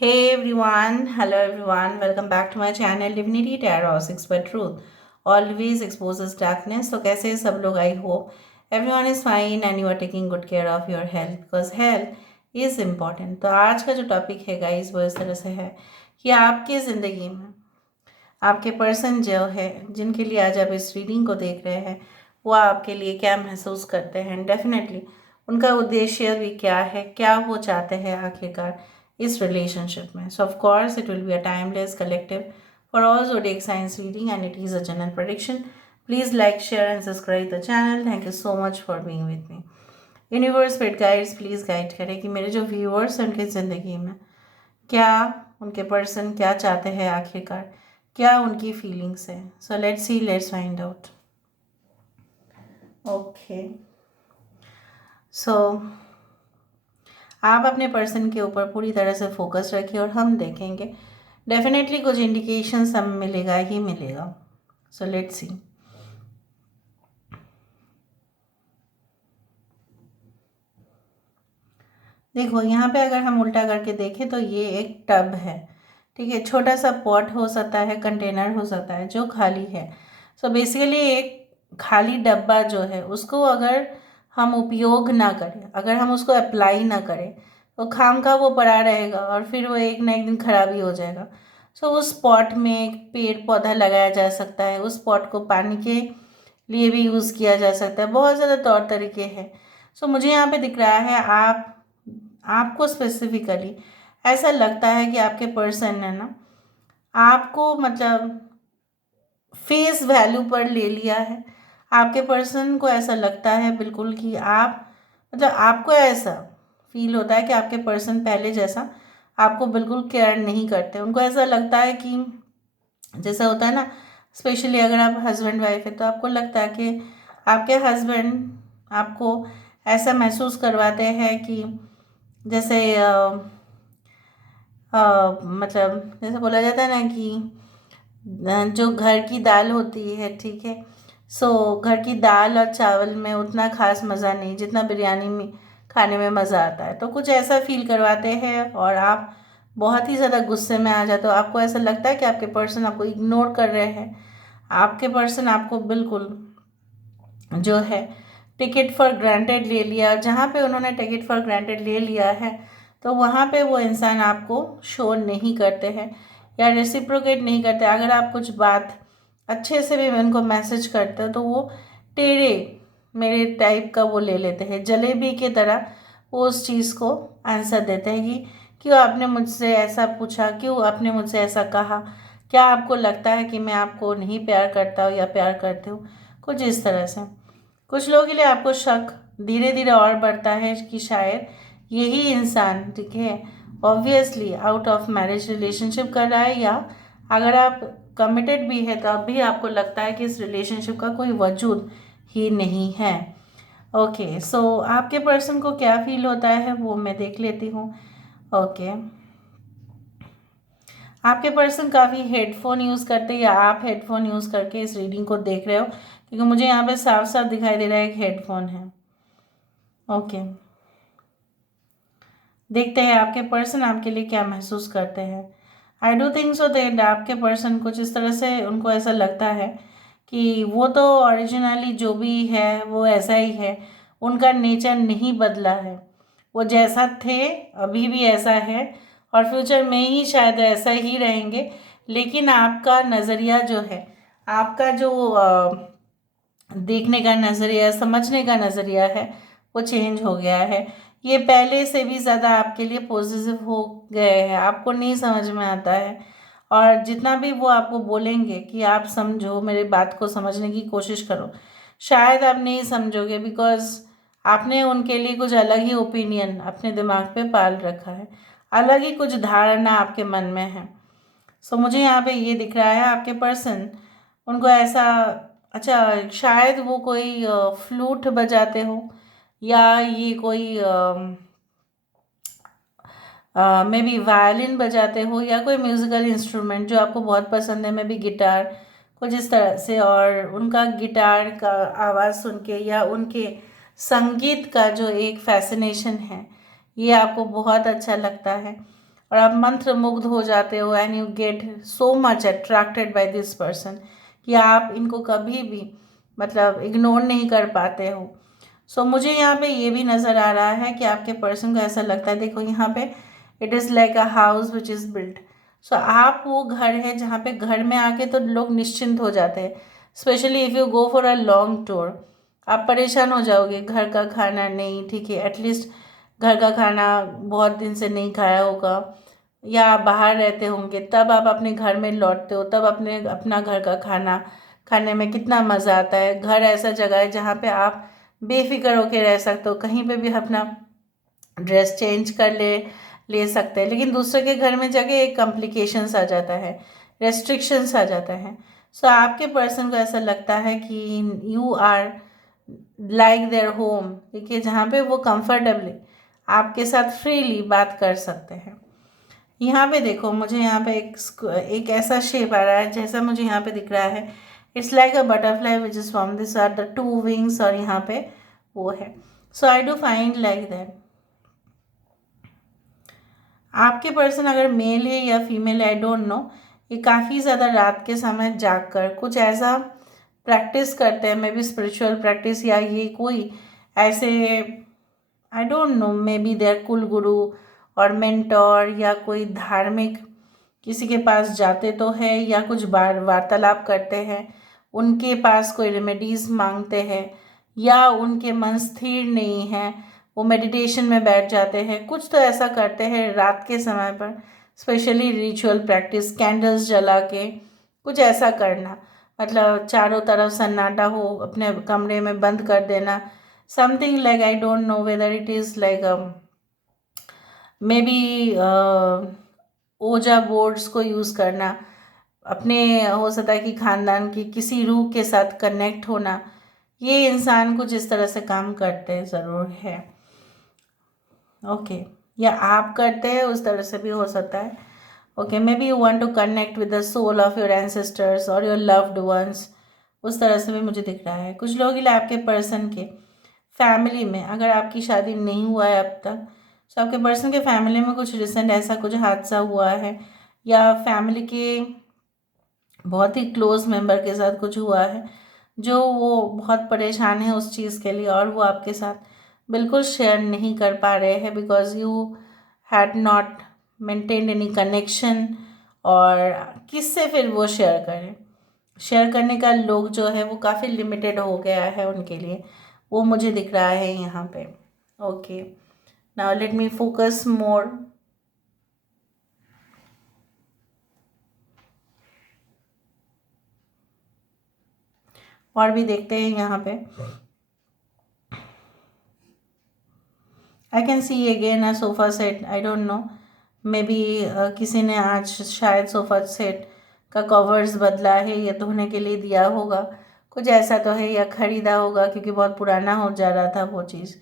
Hey everyone, hello everyone, welcome back to my channel Divinity Tarot 6 by Truth. Always exposes darkness. तो कैसे हैं सब लोग? I hope everyone is fine and you are taking good care of your health because health is important. तो आज का जो topic है गाइस वो इस तरह से है कि आपकी ज़िंदगी में आपके पर्सन जो है जिनके लिए आज आप इस रीडिंग को देख रहे हैं वो आपके लिए क्या महसूस करते हैं। डेफिनेटली उनका उद्देश्य भी क्या है, क्या वो चाहते हैं आखिरकार इस रिलेशनशिप में। सो of course it will be a timeless collective for all zodiac signs reading and it is a general prediction. Please like, share and subscribe the channel. Thank you so much for being with me. Universe spirit guides please guide करें कि मेरे जो viewers हैं उनकी ज़िंदगी में क्या, उनके पर्सन क्या चाहते हैं आखिरकार, क्या उनकी फीलिंग्स है। So let's see, let's find out. Okay, so आप अपने पर्सन के ऊपर पूरी तरह से फोकस रखिए और हम देखेंगे डेफिनेटली कुछ इंडिकेशंस हमें मिलेगा ही मिलेगा। सो लेट्स सी। देखो यहाँ पे अगर हम उल्टा करके देखें तो ये एक टब है, ठीक है। छोटा सा पॉट हो सकता है, कंटेनर हो सकता है जो खाली है। सो बेसिकली एक खाली डब्बा जो है उसको अगर हम उपयोग ना करें, अगर हम उसको अप्लाई ना करें तो खाम खा वो पड़ा रहेगा और फिर वो एक ना एक दिन खराब ही हो जाएगा। सो उस पॉट में एक पेड़ पौधा लगाया जा सकता है, उस पॉट को पानी के लिए भी यूज़ किया जा सकता है, बहुत ज़्यादा तौर तरीके हैं। सो मुझे यहाँ पे दिख रहा है आपको स्पेसिफिकली ऐसा लगता है कि आपके पर्सन ने ना आपको मतलब फेस वैल्यू पर ले लिया है। आपके पर्सन को ऐसा लगता है बिल्कुल कि आप मतलब आपको ऐसा फील होता है कि आपके पर्सन पहले जैसा आपको बिल्कुल केयर नहीं करते। उनको ऐसा लगता है कि जैसा होता है ना, स्पेशली अगर आप हस्बैंड वाइफ है तो आपको लगता है कि आपके हस्बैंड आपको ऐसा महसूस करवाते हैं कि जैसे मतलब जैसे बोला जाता है ना कि जो घर की दाल होती है, ठीक है। सो घर की दाल और चावल में उतना खास मज़ा नहीं जितना बिरयानी में खाने में मज़ा आता है। तो कुछ ऐसा फील करवाते हैं और आप बहुत ही ज़्यादा गुस्से में आ जाते हो। आपको ऐसा लगता है कि आपके पर्सन आपको इग्नोर कर रहे हैं, आपके पर्सन आपको बिल्कुल जो है टिकट फॉर ग्रांटेड ले लिया। जहाँ पे उन्होंने टिकट फॉर ग्रांटेड ले लिया है तो वहाँ पे वो इंसान आपको शो नहीं करते हैं या रेसिप्रोकेट नहीं करते। अगर आप कुछ बात अच्छे से भी उनको मैसेज करते हो तो वो टेढ़े मेरे टाइप का वो ले लेते हैं, जलेबी की तरह वो उस चीज़ को आंसर देते हैं कि क्यों आपने मुझसे ऐसा पूछा, क्यों आपने मुझसे ऐसा कहा, क्या आपको लगता है कि मैं आपको नहीं प्यार करता हूँ या प्यार करती हूँ, कुछ इस तरह से। कुछ लोगों के लिए आपको शक धीरे धीरे और बढ़ता है कि शायद यही इंसान, ठीक है, obviously out of marriage relationship कर रहा है, या अगर आप कमिटेड भी है तो अब भी आपको लगता है कि इस रिलेशनशिप का कोई वजूद ही नहीं है। ओके, सो आपके पर्सन को क्या फील होता है वो मैं देख लेती हूँ। ओके, आपके पर्सन काफ़ी हेडफोन यूज़ करते हैं या आप हेडफोन यूज़ करके इस रीडिंग को देख रहे हो, क्योंकि मुझे यहाँ पे साफ साफ दिखाई दे रहा है एक हेडफोन है। ओके, देखते हैं आपके पर्सन आपके लिए क्या महसूस करते हैं। I do think so that आपके पर्सन कुछ इस तरह से उनको ऐसा लगता है कि वो तो ओरिजिनली जो भी है वो ऐसा ही है, उनका नेचर नहीं बदला है, वो जैसा थे अभी भी ऐसा है और फ्यूचर में ही शायद ऐसा ही रहेंगे। लेकिन आपका नज़रिया जो है, आपका जो देखने का नज़रिया, समझने का नज़रिया है वो चेंज हो गया है। ये पहले से भी ज़्यादा आपके लिए पॉजिटिव हो गए हैं, आपको नहीं समझ में आता है। और जितना भी वो आपको बोलेंगे कि आप समझो, मेरी बात को समझने की कोशिश करो, शायद आप नहीं समझोगे बिकॉज आपने उनके लिए कुछ अलग ही ओपिनियन अपने दिमाग पे पाल रखा है, अलग ही कुछ धारणा आपके मन में है। सो मुझे यहाँ पे ये दिख रहा है आपके पर्सन उनको ऐसा, अच्छा शायद वो कोई फ्लूट बजाते हो या ये कोई मे बी वायलिन बजाते हो या कोई म्यूज़िकल इंस्ट्रूमेंट जो आपको बहुत पसंद है, मे बी गिटार, कुछ इस तरह से। और उनका गिटार का आवाज़ सुन के या उनके संगीत का जो एक फैसिनेशन है ये आपको बहुत अच्छा लगता है। और आप मंत्रमुग्ध हो जाते हो and you get so much attracted by this person कि आप इनको कभी भी मतलब इग्नोर नहीं कर पाते हो। सो मुझे यहाँ पे ये भी नज़र आ रहा है कि आपके पर्सन को ऐसा लगता है, देखो यहाँ पे it is like a house which is built. So आप वो घर है जहाँ पे घर में आके तो लोग निश्चिंत हो जाते हैं, specially if you go for a long tour. आप परेशान हो जाओगे, घर का खाना नहीं, ठीक है, एटलीस्ट घर का खाना बहुत दिन से नहीं खाया होगा, या आप बाहर रहते होंगे, तब आप अपने घर में लौटते हो, तब अपना घर का खाना खाने में कितना मज़ा आता है। घर ऐसा जगह है जहाँ पे आप बेफिक्र होके रह सकते हो, कहीं पे भी अपना ड्रेस चेंज कर ले सकते हैं। लेकिन दूसरे के घर में जाके एक कॉम्प्लिकेशंस आ जाता है, रेस्ट्रिक्शंस आ जाता है। सो आपके पर्सन को ऐसा लगता है कि you are like their home, देखिए, जहाँ पे वो कंफर्टेबली आपके साथ फ्रीली बात कर सकते हैं। यहाँ पे देखो, मुझे यहाँ पे एक ऐसा शेप आ रहा है जैसा मुझे यहाँ पे दिख रहा है, it's like a butterfly which is from this are the two wings, और यहाँ पे वो है। So I do find like that आपके पर्सन अगर मेल है या फीमेल आई डोंट नो, ये काफ़ी ज़्यादा रात के समय जाग कर कुछ ऐसा प्रैक्टिस करते हैं, मे बी स्पिरिचुअल प्रैक्टिस, या ये कोई ऐसे I don't know, maybe there कुल गुरु और मेंटोर या कोई धार्मिक किसी के पास जाते तो है, या कुछ बार वार्तालाप करते हैं, उनके पास कोई रेमेडीज़ मांगते हैं, या उनके मन स्थिर नहीं है, वो मेडिटेशन में बैठ जाते हैं, कुछ तो ऐसा करते हैं रात के समय पर, स्पेशली रिचुअल प्रैक्टिस, कैंडल्स जला के कुछ ऐसा करना, मतलब चारों तरफ सन्नाटा हो, अपने कमरे में बंद कर देना, something like I don't know whether it is like may be ओजा बोर्ड्स को यूज़ करना, अपने हो सकता है कि ख़ानदान की किसी रूह के साथ कनेक्ट होना, ये इंसान कुछ इस तरह से काम करते ज़रूर है। ओके, या आप करते हैं, उस तरह से भी हो सकता है। Okay, maybe you want to connect with the soul of your ancestors और योर लव्ड वंस, उस तरह से भी मुझे दिख रहा है। कुछ लोग आपके पर्सन के फैमिली में, अगर आपकी शादी नहीं हुआ है अब तक, तो आपके पर्सन के फैमिली में कुछ रिसेंट ऐसा कुछ हादसा हुआ है, या फैमिली के बहुत ही क्लोज मेंबर के साथ कुछ हुआ है जो वो बहुत परेशान है उस चीज़ के लिए, और वो आपके साथ बिल्कुल शेयर नहीं कर पा रहे हैं because you had not maintain any connection. और किससे फिर वो शेयर करें, शेयर करने का लोग जो है वो काफ़ी लिमिटेड हो गया है उनके लिए, वो मुझे दिख रहा है यहाँ पे। ओके, नाउ लेट मी फोकस मोर। और भी देखते हैं यहाँ पे। I can see again a sofa set, I don't know, may be किसी ने आज शायद सोफ़ा सेट का कवर्स बदला है या धोने के लिए दिया होगा, कुछ ऐसा तो है, या ख़रीदा होगा क्योंकि बहुत पुराना हो जा रहा था वो चीज़।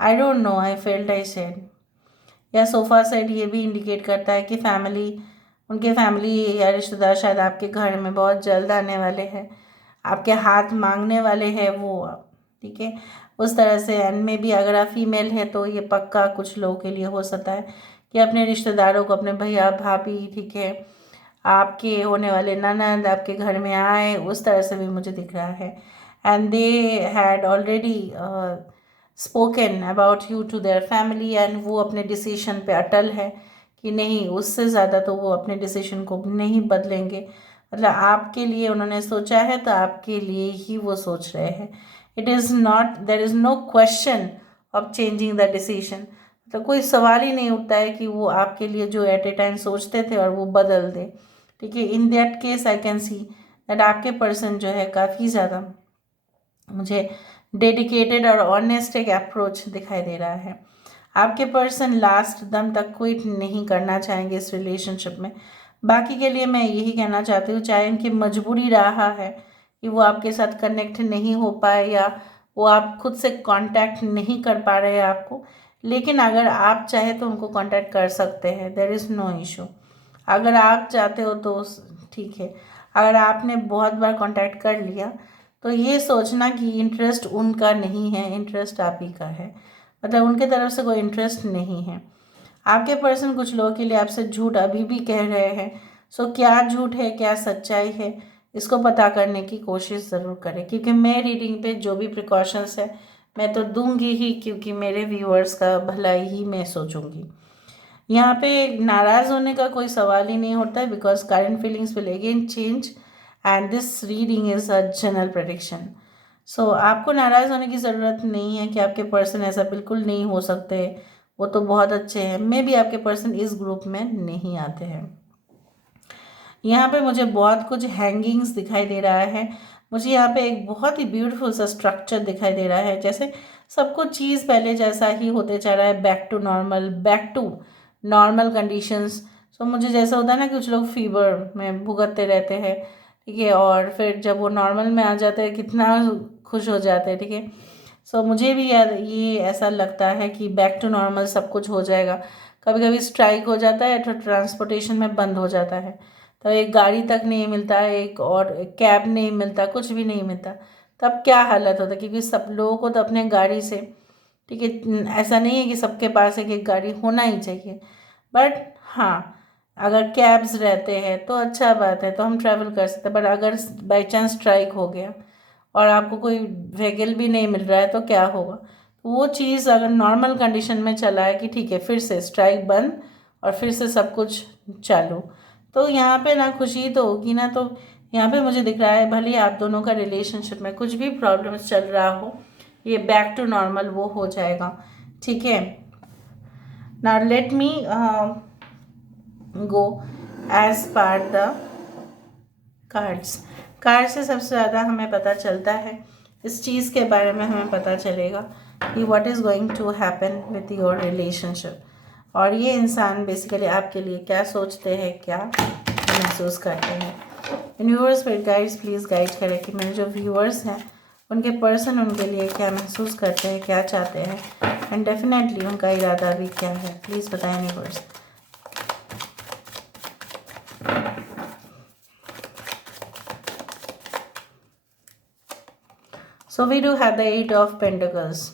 I don't know, I felt I said. या सोफ़ा सेट ये भी इंडिकेट करता है कि फैमिली, उनके फैमिली या रिश्तेदार शायद आपके घर में बहुत जल्द आने वाले हैं, आपके हाथ मांगने वाले हैं वो, ठीक है, उस तरह से। एंड में भी अगर आप फीमेल है तो ये पक्का कुछ लोगों के लिए हो सकता है कि अपने रिश्तेदारों को, अपने भैया भाभी, ठीक है, आपके होने वाले ननद आपके घर में आए, उस तरह से भी मुझे दिख रहा है। And they had already spoken about you to their family, and वो अपने डिसीशन पे अटल है कि नहीं, उससे ज़्यादा तो वो अपने डिसीशन को नहीं बदलेंगे। मतलब आपके लिए उन्होंने सोचा है तो आपके लिए ही वो सोच रहे हैं। It is not, there is no question of changing the decision, तो कोई सवाल ही नहीं उठता है कि वो आपके लिए जो एट ए टाइम सोचते थे और वो बदल दे, ठीक है। In that case I can see that आपके पर्सन जो है काफ़ी ज़्यादा मुझे डेडिकेटेड और ऑनेस्ट एक अप्रोच दिखाई दे रहा है। आपके पर्सन लास्ट दम तक क्विट नहीं करना चाहेंगे इस रिलेशनशिप में। बाकी के लिए मैं यही कहना चाहती हूँ, चाहे इनकी मजबूरी रहा है कि वो आपके साथ कनेक्ट नहीं हो पाए, या वो आप खुद से कांटेक्ट नहीं कर पा रहे हैं आपको, लेकिन अगर आप चाहे तो उनको कांटेक्ट कर सकते हैं, देयर इज़ नो इशू। अगर आप चाहते हो तो ठीक है, अगर आपने बहुत बार कांटेक्ट कर लिया तो ये सोचना कि इंटरेस्ट उनका नहीं है, इंटरेस्ट आप ही का है, मतलब उनके तरफ से कोई इंटरेस्ट नहीं है। आपके पर्सन कुछ लोगों के लिए आपसे झूठ अभी भी कह रहे हैं। सो क्या झूठ है क्या सच्चाई है, इसको पता करने की कोशिश ज़रूर करें, क्योंकि मैं रीडिंग पे जो भी प्रिकॉशंस है मैं तो दूंगी ही, क्योंकि मेरे व्यूअर्स का भला ही मैं सोचूंगी। यहाँ पे नाराज़ होने का कोई सवाल ही नहीं होता है, because current feelings will again change and this reading is a general prediction. So आपको नाराज़ होने की ज़रूरत नहीं है कि आपके पर्सन ऐसा बिल्कुल नहीं हो सकते, वो तो बहुत अच्छे हैं। मे भी आपके पर्सन इस ग्रुप में नहीं आते हैं। यहाँ पे मुझे बहुत कुछ हैंगिंग्स दिखाई दे रहा है। मुझे यहाँ पे एक बहुत ही ब्यूटीफुल सा स्ट्रक्चर दिखाई दे रहा है, जैसे सब कुछ चीज़ पहले जैसा ही होते जा रहा है, बैक टू नॉर्मल कंडीशंस। सो मुझे जैसा होता है ना, कुछ लोग फीवर में भुगतते रहते हैं, ठीक है, और फिर जब वो नॉर्मल में आ जाते हैं कितना खुश हो जाते हैं, ठीक है। सो मुझे भी याद ये ऐसा लगता है कि बैक टू नॉर्मल सब कुछ हो जाएगा। कभी कभी स्ट्राइक हो जाता है तो ट्रांसपोर्टेशन में बंद हो जाता है, तो एक गाड़ी तक नहीं मिलता है, एक और एक कैब नहीं मिलता, कुछ भी नहीं मिलता। तब क्या हालत होता है, क्योंकि सब लोगों को तो अपने गाड़ी से, ठीक है, ऐसा नहीं है कि सबके पास एक एक गाड़ी होना ही चाहिए, बट हाँ, अगर कैब्स रहते हैं तो अच्छा बात है, तो हम ट्रैवल कर सकते हैं। बट अगर बाई चांस स्ट्राइक हो गया और आपको कोई व्हीकल भी नहीं मिल रहा है तो क्या होगा। तो वो चीज़ अगर नॉर्मल कंडीशन में चला है कि ठीक है फिर से स्ट्राइक बंद और फिर से सब कुछ चालू, तो यहाँ पे ना खुशी तो होगी ना। तो यहाँ पे मुझे दिख रहा है भले ही आप दोनों का रिलेशनशिप में कुछ भी प्रॉब्लम्स चल रहा हो, ये बैक टू नॉर्मल वो हो जाएगा, ठीक है। Now let me go as per the cards. Card से सबसे ज़्यादा हमें पता चलता है, इस चीज़ के बारे में हमें पता चलेगा कि what is going to happen with your relationship, और ये इंसान बेसिकली आपके लिए क्या सोचते हैं, क्या महसूस करते हैं। यूनिवर्स फिर गाइड्स प्लीज़ गाइड करें कि मेरे जो व्यूअर्स हैं उनके पर्सन उनके लिए क्या महसूस करते हैं, क्या चाहते हैं, एंड डेफिनेटली उनका इरादा भी क्या है। प्लीज़ बताएं universe. So we do have the 8 of pentacles.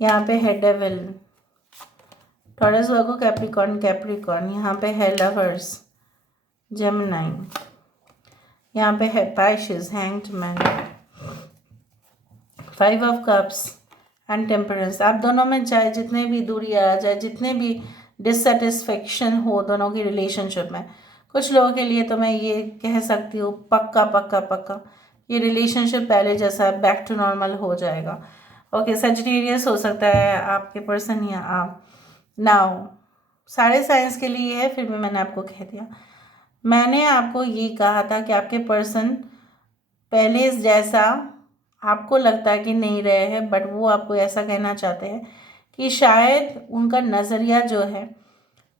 यहाँ पे है डेविल, टॉरस, वर्गो, कैप्रिकॉर्न। यहाँ पे है लवर्स, जेमिनी। यहाँ पे है Pisces, hanged man, 5 of cups and temperance. आप दोनों में चाहे जितने भी दूरी आ जाए, जितने भी डिससेटिस्फेक्शन हो दोनों की रिलेशनशिप में, कुछ लोगों के लिए तो मैं ये कह सकती हूँ पक्का पक्का पक्का ये रिलेशनशिप पहले जैसा बैक टू नॉर्मल हो जाएगा। ओके, सजिटेरियस हो सकता है आपके पर्सन या आप। नाउ सारे साइंस के लिए है, फिर भी मैंने आपको कह दिया। मैंने आपको ये कहा था कि आपके पर्सन पहले जैसा आपको लगता है कि नहीं रहे हैं, बट वो आपको ऐसा कहना चाहते हैं कि शायद उनका नज़रिया जो है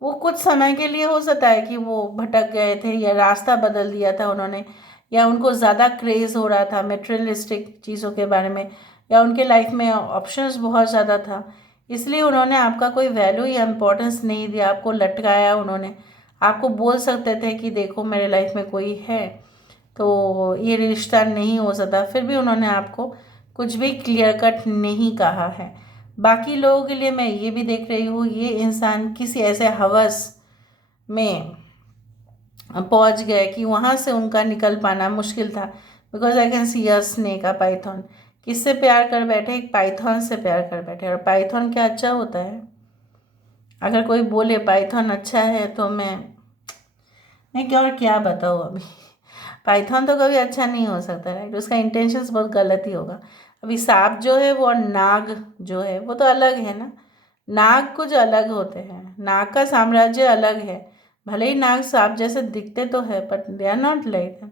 वो कुछ समय के लिए हो सकता है कि वो भटक गए थे या रास्ता बदल दिया था उन्होंने, या उनको ज़्यादा क्रेज़ हो रहा था मेटेरियलिस्टिक चीज़ों के बारे में, या उनके लाइफ में ऑप्शंस बहुत ज़्यादा था, इसलिए उन्होंने आपका कोई वैल्यू या इम्पोर्टेंस नहीं दिया, आपको लटकाया उन्होंने। आपको बोल सकते थे कि देखो मेरे लाइफ में कोई है तो ये रिश्ता नहीं हो सकता, फिर भी उन्होंने आपको कुछ भी क्लियर कट नहीं कहा है। बाकी लोगों के लिए मैं ये भी देख रही हूँ, ये इंसान किसी ऐसे हवस में पहुँच गए कि वहाँ से उनका निकल पाना मुश्किल था। Because I can see a snake, a Python. किससे प्यार कर बैठे, एक पाइथन से प्यार कर बैठे। और पाइथन क्या अच्छा होता है, अगर कोई बोले पाइथन अच्छा है तो मैं क्या और क्या बताऊँ अभी। पाइथन तो कभी अच्छा नहीं हो सकता, राइट, उसका इंटेंशंस बहुत गलत ही होगा। अभी सांप जो है वो और नाग जो है वो तो अलग है ना, नाग कुछ अलग होते हैं, नाग का साम्राज्य अलग है। भले ही नाग सांप जैसे दिखते तो है, but they are not like that.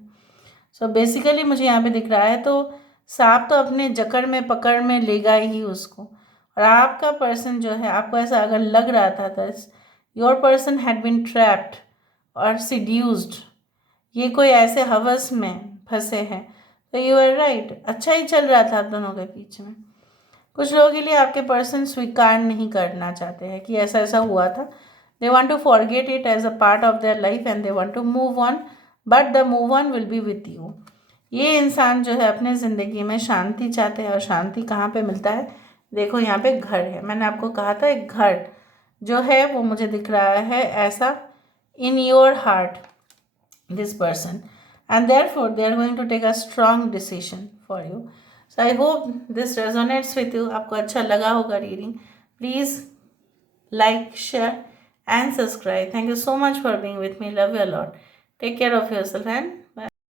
So basically मुझे यहाँ पे दिख रहा है तो सांप तो अपने जकड़ में पकड़ में लेगा ही उसको। और आपका पर्सन जो है, आपको ऐसा अगर लग रहा था this your person had been trapped और सिड्यूस्ड, ये कोई ऐसे हवस में फंसे हैं, तो यू आर राइट, अच्छा ही चल रहा था आप दोनों के बीच में। कुछ लोगों के लिए आपके पर्सन स्वीकार नहीं करना चाहते हैं कि ऐसा ऐसा हुआ था। They want to forget it as a part of their life and they want to move on, but the move on will be with you. ये इंसान जो है अपने ज़िंदगी में शांति चाहते हैं, और शांति कहाँ पे मिलता है, देखो यहाँ पे घर है, मैंने आपको कहा था एक घर, जो है वो मुझे दिख रहा है ऐसा, in your heart this person, and therefore they are going to take a strong decision for you. So I hope this resonates with you. आपको अच्छा लगा होगा reading. Please like, share and subscribe. Thank you so much for being with me. Love you a lot. Take care of yourself and